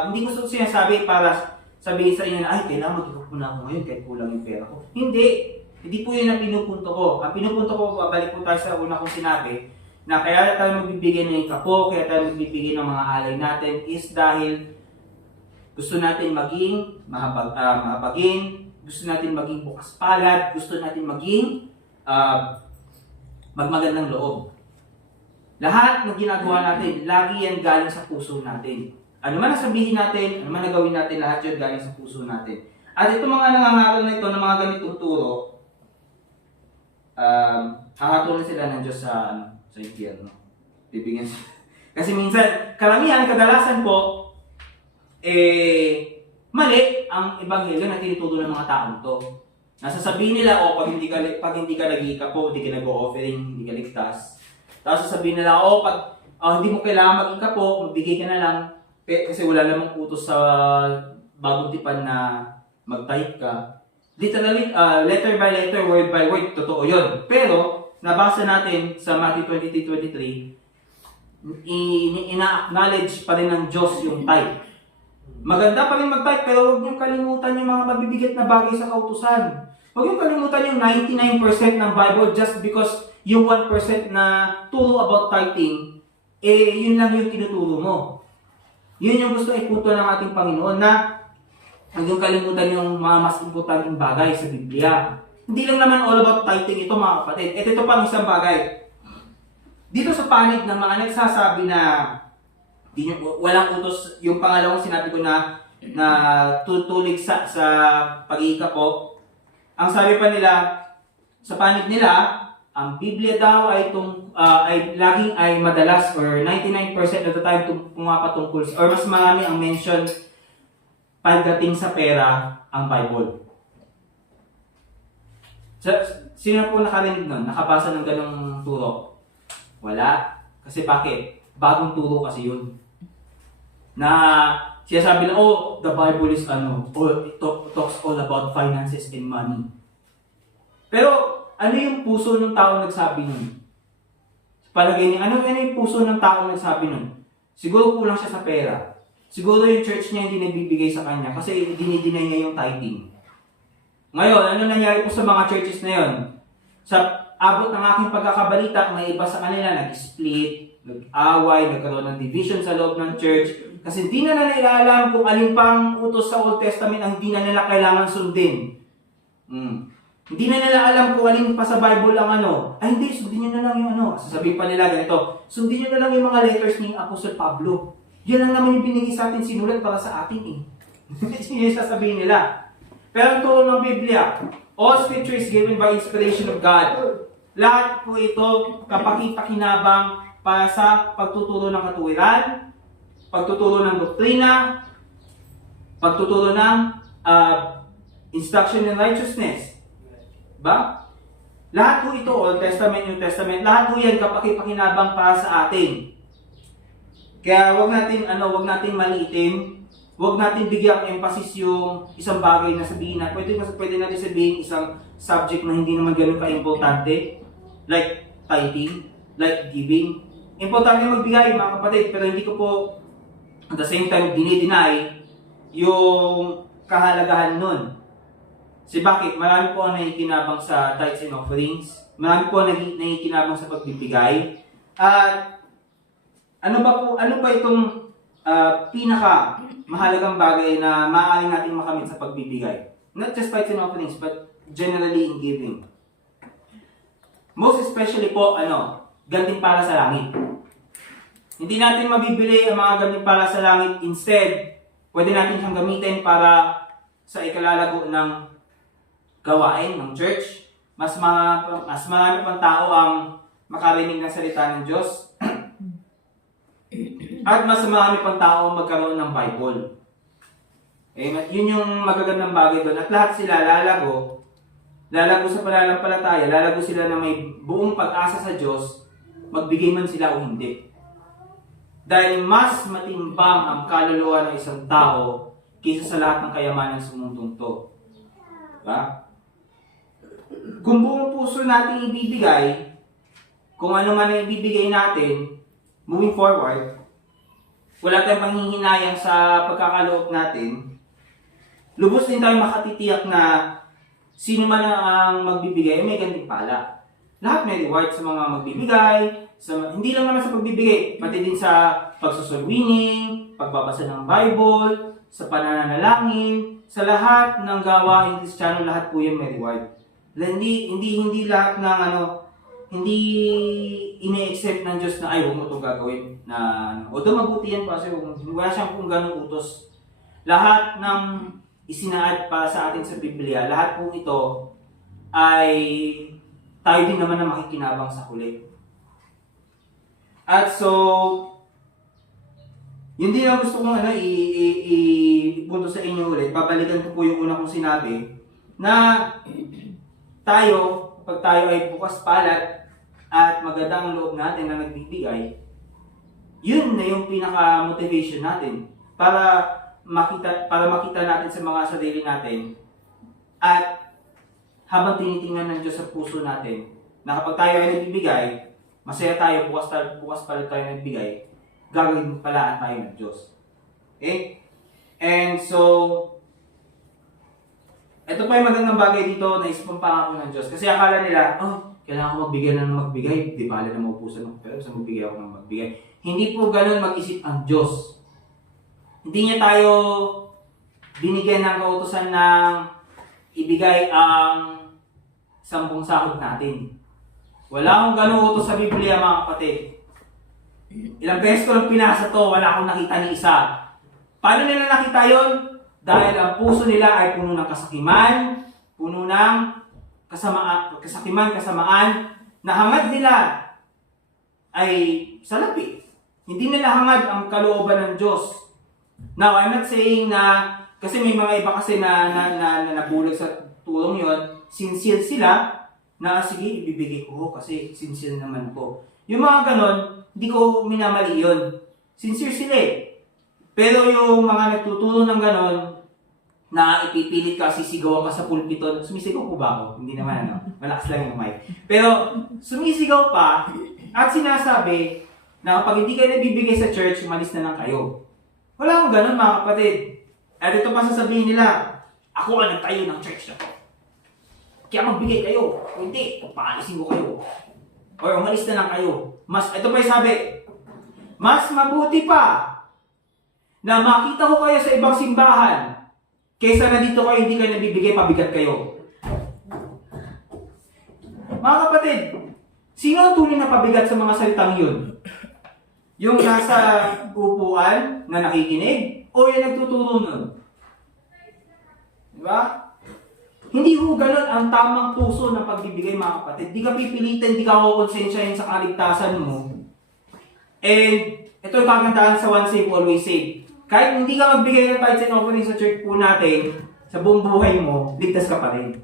hindi ko sinasabi para sabihin sa inyo na, ay, kailangan mag-ikapo na ako ngayon kahit kulang yung pera ko. Hindi po yun ang pinupunto ko. Ang pinupunto ko, balik po tayo sa una kong sinabi, na kaya tayo magbibigay ng ikapo, kaya tayo magbibigay ng mga alay natin is dahil gusto natin maging mahabagin, gusto natin maging bukas palad, gusto natin maging magmagandang loob. Lahat ng ginagawa natin, lagi yan galing sa puso natin. Ano man ang sabihin natin, ano man ang gawin natin, lahat yun galing sa puso natin. At itong mga nangangaral na ito, ng mga ganitong turo, hahatulan sila ng Diyos sa impyerno. Bibigyan sila. Kasi minsan, karamihan, kadalasan po, mali ang ebanghelyo na tinuturo ng mga taong to. Nasasabihin nila, pag hindi ka nag-iika po, hindi ka nag-o-offering, hindi ka ligtas. Tapos sasabihin nila, pag hindi mo kailangan mag-iika po, magbigay ka na lang, kasi wala namang utos sa bagong tipan na mag-tithe ka. Literally, letter by letter, word by word, totoo yun. Pero, nabasa natin sa Matthew 23:23, ina-acknowledge pa rin ng Diyos yung tithe. Maganda pa rin mag-tithe, pero huwag niyong kalimutan yung mga mabibigat na bagay sa kautusan. Huwag niyong kalimutan yung 99% ng Bible just because yung 1% na turo about tithing, yun lang yung tinuturo mo. Yun yung gusto iputo ng ating Panginoon na huwag niyong kalimutan yung mga mas importanteng bagay sa Biblia. Hindi lang naman all about tithing ito mga kapatid. At ito pang isang bagay. Dito sa panig ng mga nagsasabi na walang utos, yung pangalawang sinabi ko na tutulig sa pag-iika po, ang sabi pa nila, sa panig nila, ang Biblia daw ay laging ay madalas or 99% of the time pumapatungkol or mas marami ang mention pagdating sa pera ang Bible. Sino po nakarinig nun? Nakabasa ng ganong turo? Wala. Kasi bakit? Bagong turo kasi yun. Na siya sabi na, the Bible is it talks all about finances and money. Pero, ano yung puso ng tao nagsabi nun? Palagay niya, ano yung puso ng tao nagsabi nun? Siguro kulang siya sa pera. Siguro yung church niya hindi nagbibigay sa kanya kasi dinideny niya yung tithing. Ngayon, ano nangyari po sa mga churches na yun? Sa abot ng aking pagkakabalita, may iba sa kanila nag-split, nag-away, nagkaroon ng division sa loob ng church kasi hindi na nila alam kung alin pang utos sa Old Testament ang hindi na nila kailangan sundin. Hindi na nila alam kung alin pa sa Bible ang hindi, sundin nyo na lang yung Sasabihin pa nila ganito, sundin nyo na lang yung mga letters ni Apostle Pablo. Yan lang naman yung binigay sa atin, sinulat para sa atin eh. Yun yung sasabihin nila. Pero ang turo ng Biblia, all scripture is given by inspiration of God. Lahat po ito kapaki-pakinabang para sa pagtuturo ng katuwiran, pagtuturo ng doktrina, pagtuturo ng instruction in righteousness. Ba? Lahat po ito, Old Testament, New Testament, lahat po yan kapaki-pakinabang para sa atin. Kaya wag natin maliitin, wag natin bigyang emphasis yung isang bagay na sabihin na pwede natin sabihin isang subject na hindi naman ganoon ka-importante, like tithing, like giving. Importante magbigay mga kapatid, pero hindi ko po at the same time dinideny yung kahalagahan nun. Kasi bakit? Marami po ang nakikinabang sa tithes and offerings. Marami po ang nakikinabang sa pagbibigay. At ano ba itong pinaka mahalagang bagay na maaari nating makamit sa pagbibigay? Not just tithes and offerings, but generally in giving. Most especially po, gantimpala sa langit. Hindi natin mabibili ang mga gantimpala sa langit. Instead, pwede natin siyang gamitin para sa ikalalago ng gawain ng church. Mas marami pang tao ang makarinig ng salita ng Diyos. At mas marami pang tao magkaroon ng Bible. Yun yung magagandang bagay doon. At lahat sila lalago sa pananampalataya, lalago sila na may buong pag-asa sa Diyos, magbigay man sila o hindi. Dahil mas matimbang ang kaluluwa ng isang tao kaysa sa lahat ng kayamanan sa mundong to. Diba? Kung buong puso natin ibibigay, kung ano man ang ibibigay natin, moving forward, wala tayong panghihinayang sa pagkakaloob natin, lubos din tayo makatitiyak na sino man ang magbibigay, may gantimpala. Lahat may reward sa mga magbibigay, hindi lang naman sa pagbibigay, pati din sa pagsosoul winning, pagbabasa ng Bible, sa pananalangin, sa lahat ng gawain Kristiyano, lahat po yan may reward. Hindi lahat ng hindi ini-accept ng Diyos na ay huwag mo itong gagawin na although mabuti yan kasi wala siyang kung ganong utos. Lahat ng isinaad para sa atin sa Biblia, lahat po ito ay tayo din naman na makikinabang sa huli. At so, yun din ang gusto kong ipunto sa inyo ulit. Babalikan ko po yung una kong sinabi na tayo, pag tayo ay bukas palad at maganda ang loob natin na nagbibigay, yun na yung pinaka-motivation natin para makita natin sa mga sarili natin at habang tinitingnan ng Diyos sa puso natin na kapag tayo ay nagbibigay, masaya tayo, bukas palad tayo nagbigay, gagawin pala tayo ng Diyos. Okay? And so, ito pa yung magandang bagay dito na isipang pangako ng Diyos. Kasi akala nila, kailangan ko magbigay na magbigay. Di bala na maupusan ako. Pero sa magbigay ako ng magbigay. Hindi po ganun mag-isip ang Diyos. Hindi niya tayo binigyan ng kautusan ng ibigay ang 10 sahod natin. Wala akong ganun utos sa Biblia, mga kapatid. Ilang beses ko lang pinasa to, wala akong nakita ni isa. Paano nila nakita yon? Dahil ang puso nila ay puno ng kasakiman, puno ng kasamaan, na hangad nila ay salapi. Hindi nila hangad ang kalooban ng Diyos. Now, I'm not saying na, kasi may mga iba kasi na nabulag sa tulong yon, sincere sila, na sige, ibibigay ko kasi sincere naman ko. Yung mga ganon, hindi ko minamali yun. Sincere sila eh. Pero yung mga nagtutulong ng ganon, na ipipilit ka, sisigaw ka sa pulpito, sumisigaw po ba ako? Hindi naman malakas lang yung mic. Pero sumisigaw pa, at sinasabi na kapag hindi kayo nagbibigay sa church, umalis na lang kayo. Wala akong ganon, mga kapatid. At ito pa sasabihin nila, ako ang nagtayo ng church na to. Kaya magbigay kayo. Kung hindi, papaalisin ko kayo. Or umalis na lang kayo. Ito pa yung sabi, mas mabuti pa na makita ko kayo sa ibang simbahan kaysa na dito kayo hindi kayo nabibigay, pabigat kayo. Mga kapatid, sino ang tunay na pabigat sa mga salitang yun? Yung nasa upuan na nakikinig o yung nagtuturo nun? Diba? Hindi ho ganun ang tamang puso ng pagbibigay, mga kapatid. Di ka pipilitin, di ka kukonsensyahin sa kaligtasan mo. And ito yung kagandahan sa Once Saved, Always Saved. Kahit hindi ka magbigay ng tithes and offering sa church po natin, sa buong buhay mo, ligtas ka pa rin.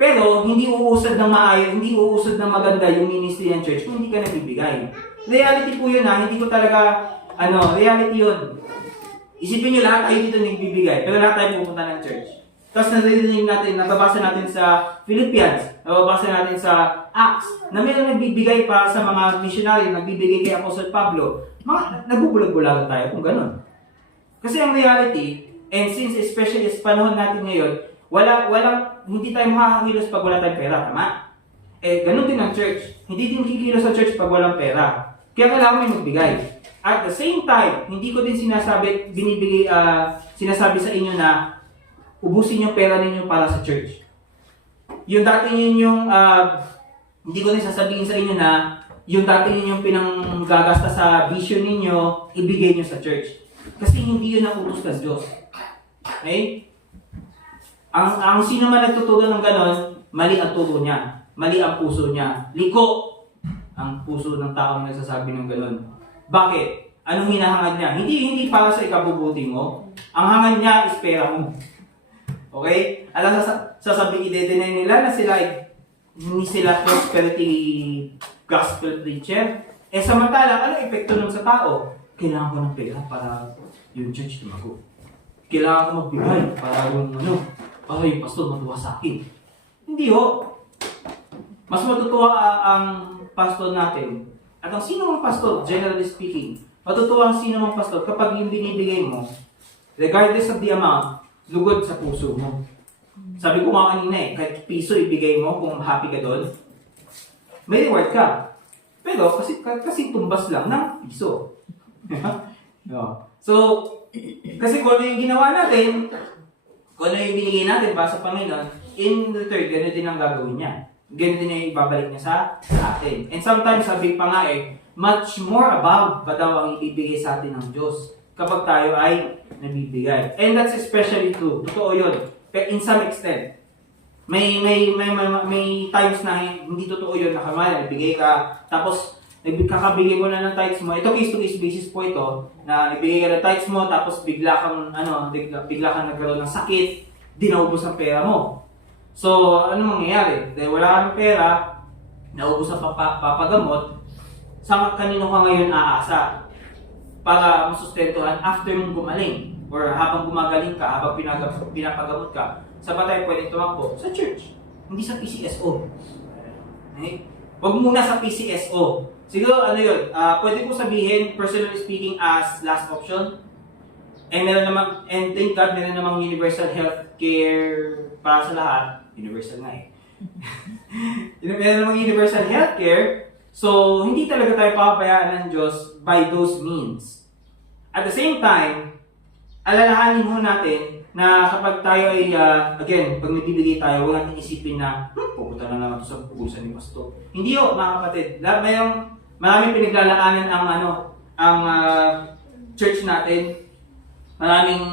Pero hindi uusad ng maayos, hindi uusad ng maganda yung ministry ng church kung hindi ka nagbibigay. Reality po yun hindi ko talaga, reality yun. Isipin nyo lahat tayo dito nagbibigay, pero lahat tayo pupunta ng church. Tapos narinig natin, nababasa natin sa Philippians, nababasa natin sa Acts, na mayroong nagbibigay pa sa mga missionary, nagbibigay kay Apostle Pablo. Nagbubulag-bulagan tayo kung ganun. Kasi ang reality, and since especially sa panahon natin ngayon, hindi tayo makakakilos pag wala tayong pera, tama? Ganun din ang church. Hindi din kikilos sa church pag walang pera. Kaya kailangan may magbigay. At the same time, hindi ko din sinasabi sa inyo na ubusin yung pera ninyo para sa church. Yung dati ninyong, hindi ko din sasabihin sa inyo na yung dati ninyong pinanggagasta sa vision ninyo, ibigay nyo sa church. Kasi hindi yun ang utos ng Diyos. Okay? Ang sino man nagtuturo ng ganon, mali ang turo niya. Mali ang puso niya. Liko ang puso ng taong nagsasabi ng ganon. Bakit? Anong hinahangad niya? Hindi para sa ikabubuti mo. Ang hangad niya is pera mo. Okay? Alam sasabihin, i-deny nila na hindi sila prosperity gospel preacher. Samantala, ano epekto nun sa tao? Kailangan ko ng pera para yung church tumago. Kailangan ko magbigay para yung yung pastor matuwa sa akin. Hindi ho. Mas matutuwa ang pastor natin. At ang sino mang pastor, generally speaking, matutuwa ang sino mang pastor kapag yung binibigay mo, regardless of the amount, lugod sa puso mo. Sabi ko nga kanina kahit piso ibigay mo kung happy ka doon, may reward ka. Pero kasi tumbas lang ng piso. So, kasi kung ano yung ginawa natin, kung ano yung binigay natin para sa Panginoon, in return, gano'n din ang gagawin niya. ganito niya yung ibabalik niya sa atin. And sometimes, sabi pa nga much more above pa daw ang ibibigay sa atin ng Diyos kapag tayo ay nabibigay. And that's especially true. Totoo yun. In some extent. May times na hindi totoo yun na kamay, nagbigay ka, tapos kakabigay mo na ng tithes mo. Ito case-to-case basis po ito, na nagbigay ka ng tithes mo, tapos bigla kang nagkaroon ng sakit, di naubos ang pera mo. So, ano mangyayari? Dahil wala kang pera, naubos ang papagamot, sa kanino ka ngayon aasa para masustentuhan after mong gumaling or habang gumagaling ka, habang pinapagamot ka. Sa ba tayo pwede tumakbo? Sa church, hindi sa PCSO. Okay? Huwag muna sa PCSO. Siguro ano yun, pwede ko sabihin, personally speaking, as last option. And thank God, meron namang universal health care para sa lahat. Universal nga meron namang universal health care. So, hindi talaga tayo papabayaan ng Diyos by those means. At the same time, alalahanin ho natin na kapag tayo ay, again, pag nagbibigay tayo, huwag natin isipin na, pupunta na naman ito sa pupusan ni Pastor. Hindi ho, mga kapatid. Maraming pinaglalaanan ang church natin. Maraming,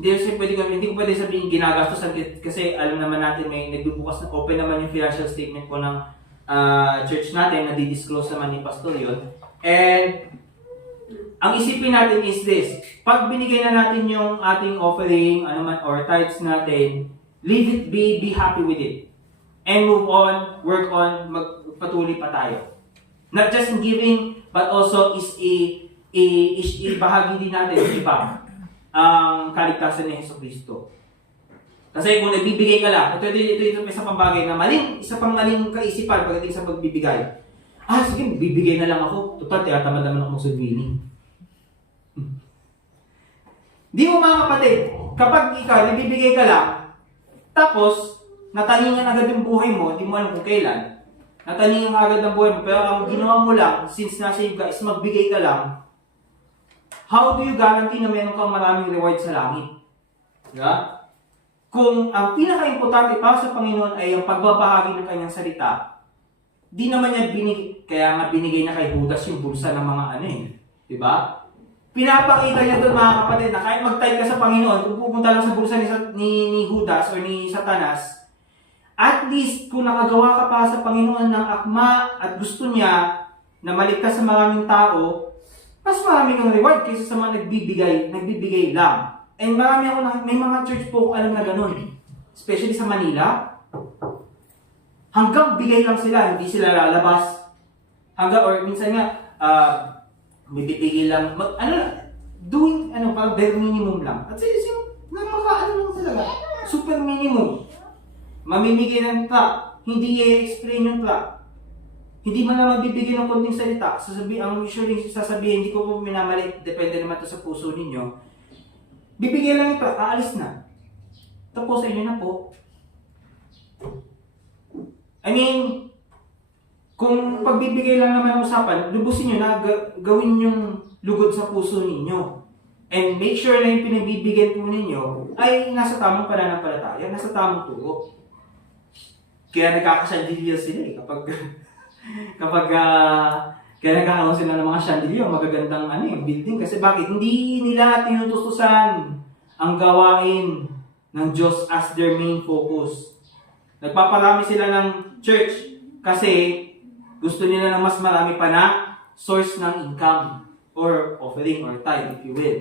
hindi ko pwede sabihin ginagastos kasi alam naman natin may nagbubukas na open naman yung financial statement po ng church natin, na di-disclose naman ni Pastor yun. And, ang isipin natin is this, pag binigay na natin yung ating offering, or tithes natin, leave it be happy with it. And move on, work on, magpatuloy pa tayo. Not just in giving, but also is bahagi din natin, iba, ang kaligtasan ni Jesucristo. Kasi kung nagbibigay ka lang, ito isa pang bagay na isa pang maling kaisipan pagdating sa pagbibigay. Sige, bibigay na lang ako. Total, tinatamad naman ako mag-subwining. Di mo mga kapatid, kapag ikaw nagbibigay ka lang, tapos nataningan agad yung buhay mo, di mo alam kung kailan, nataningan agad ang buhay mo, pero ang ginawa mo lang, since nasa ka is magbigay ka lang, how do you guarantee na meron kang maraming reward sa langit? Diba? Kung ang pinaka-importante para sa Panginoon ay ang pagbabahagi ng kanyang salita, di naman niya kaya nga binigay na kay Judas yung bulsa ng mga diba? Pinapakita niya doon mga kapatid na kahit mag-type ka sa Panginoon, kung pupunta lang sa bulsa ni Judas o ni Satanas, at least kung nakagawa ka pa sa Panginoon ng akma at gusto niya na maligtas sa maraming tao, mas marami kang reward kaysa sa mga nagbibigay lang. And may mga church po alam na ganun. Especially sa Manila. Hanggang bigay lang sila, hindi sila lalabas. Or minsan nga, bibigay lang, parang bare minimum lang. At lang sila. Super minimum. Mamimigay ng truck, hindi i-explain yung truck. Hindi man naman bibigyan ng konting salita. Ang usually sasabihin, hindi ko po minamali, depende naman to sa puso ninyo. Bibigyan lang ito, aalis na. Tapos sa inyo na po. Kung pagbibigay lang naman ang usapan, lubusin nyo na gawin yung lugod sa puso ninyo. And make sure na yung pinagbibigyan po ninyo ay nasa tamang pananampalataya, nasa tamang turo. Kaya nagkakasandilyo sila kaya nagkakaroon sila ng mga chandelier, magagandang building. Kasi bakit? Hindi nila tinutustusan ang gawain ng Diyos as their main focus. Nagpaparami sila ng church kasi gusto nila ng mas marami pa na source ng income or offering or tithe, if you will.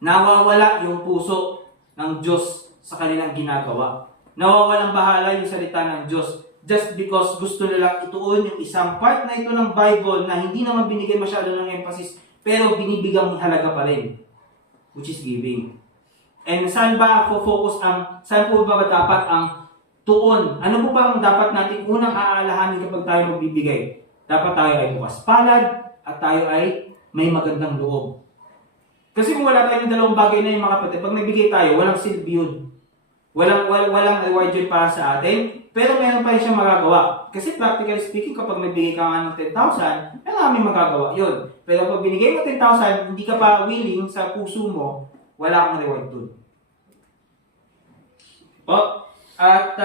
Nawawala yung puso ng Diyos sa kanilang ginagawa. Nawawalang bahala yung salita ng Diyos just because gusto nila ituon yung isang part na ito ng Bible na hindi naman binigay masyado ng emphasis pero binibigang halaga pa rin, which is giving. And saan po ba dapat ang tuon? Ano po ba ang dapat natin unang aalahanin kapag tayo magbibigay? Dapat tayo ay bukas palad at tayo ay may magandang loob. Kasi kung wala tayong dalawang bagay na yung mga kapatid, pag nagbigay tayo, walang silbi yun. Walang reward yun para sa atin, pero meron pa rin siyang magagawa. Kasi practically speaking, kapag nagbigay ka nga ng 10,000, maraming magagawa yun. Pero pag binigay mo 10,000, hindi ka pa willing sa puso mo, wala kang reward dun. At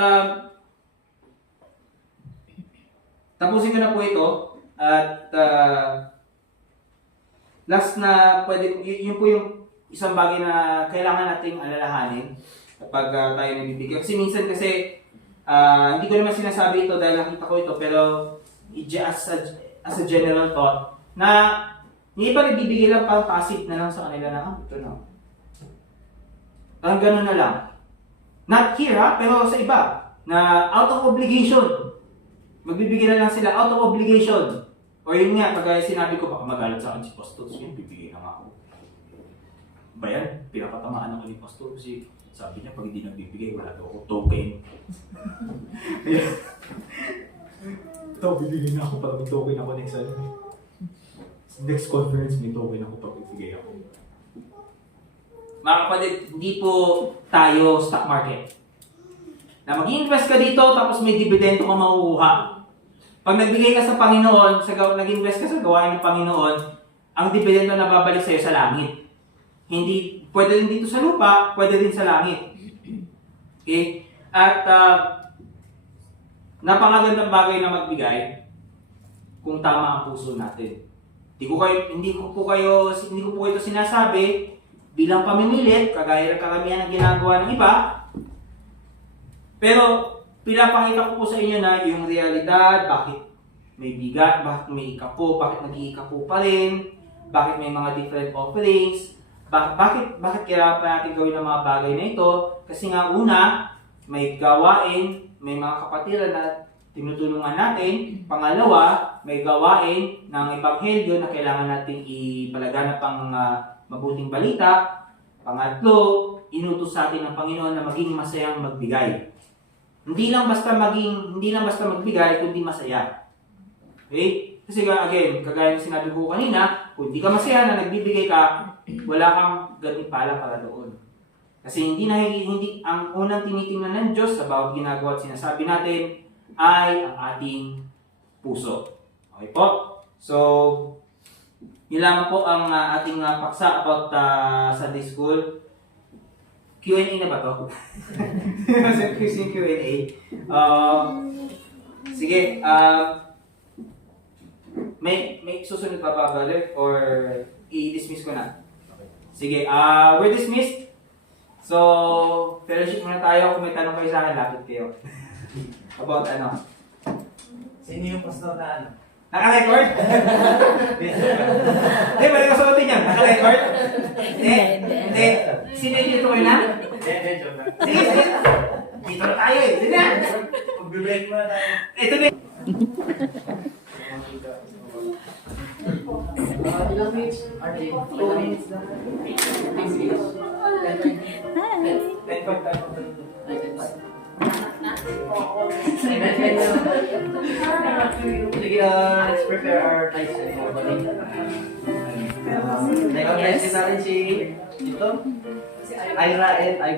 tapusin ko na po ito. At last na pwede, yun po yung isang bagay na kailangan nating alalahanin kapag tayo nagbibigay. Kasi minsan kasi, hindi ko naman sinasabi ito dahil nakita ko ito, pero as a general thought, na yung iba nagbibigay lang parang passive na lang sa kanila na, ito na. Parang ganun na lang. Not here ha, pero sa iba, na out of obligation. Magbibigay na lang sila out of obligation. O yun nga, pag sinabi ko, baka magalit sa akin si Pastor, sige, bibigay na nga ako. Ba yan? Pinapatamaan ako ni Pastor kasi sabi niya, pag hindi nagbibigay, wala daw ako token. Ito, bibigay na ako para may token ako next conference, may token ako pag bibigay ako. Mga kapatid, hindi po tayo stock market. Na mag-invest ka dito, tapos may dividendo ka makukuha. Pag nagbigay ka sa Panginoon, nag-invest ka sa gawain ng Panginoon, ang dividendo na babalik sa'yo sa langit. Hindi, pwede rin dito sa lupa, pwede rin sa langit. Okay? At napakagandang bagay na magbigay kung tama ang puso natin. Hindi ko po ito sinasabi bilang pamimilit, kagaya ng karamihan ng ginagawa ng iba. Pero pinapakita ko po sa inyo na yung realidad, bakit may bigat, bakit may ikapo, bakit nag-iikapo pa rin, bakit may mga different offerings, bakit kailangan pa natin gawin ang mga bagay na ito? Kasi nga una, may gawain, may mga kapatiran na tinutulungan natin. Pangalawa, may gawain ng ebanghelyo na kailangan natin ipalaganap ang mabuting balita. Pangatlo, inutos sa atin ng Panginoon na maging masayang magbigay. Hindi lang basta magbigay, kundi masaya. Okay? Kasi again, kagaya ng sinabi ko kanina, kung hindi ka masaya na nagbibigay ka, wala kang gantimpala para doon. Kasi hindi ang unang tinitingnan ng Diyos sa bawat ginagawa at sinasabi natin ay ang ating puso. Okay po? So, yun lamang po ang ating paksa about Sunday School. Q&A na ba to? Yung Q&A. Sige, may susunod pa ba, brother? Or i-dismiss ko na? Sige, we're dismissed. So, fellowship muna tayo. Kung may tanong kayo sa akin, lapit kayo. About ano? Sino yung pastor na ano? Naka-record? Hindi, balik ko sa utin yan. Naka-record? Hindi. Sino yung dito kayo na? Hindi, joke lang. Sige. Dito na tayo eh. Sige na. Mag-break muna tayo. Ito na. Ilang minutes? RJ? 2 minutes na. 6 minutes. Sige, let's prepare our times and everybody. Nag-bless natin si Ira and I.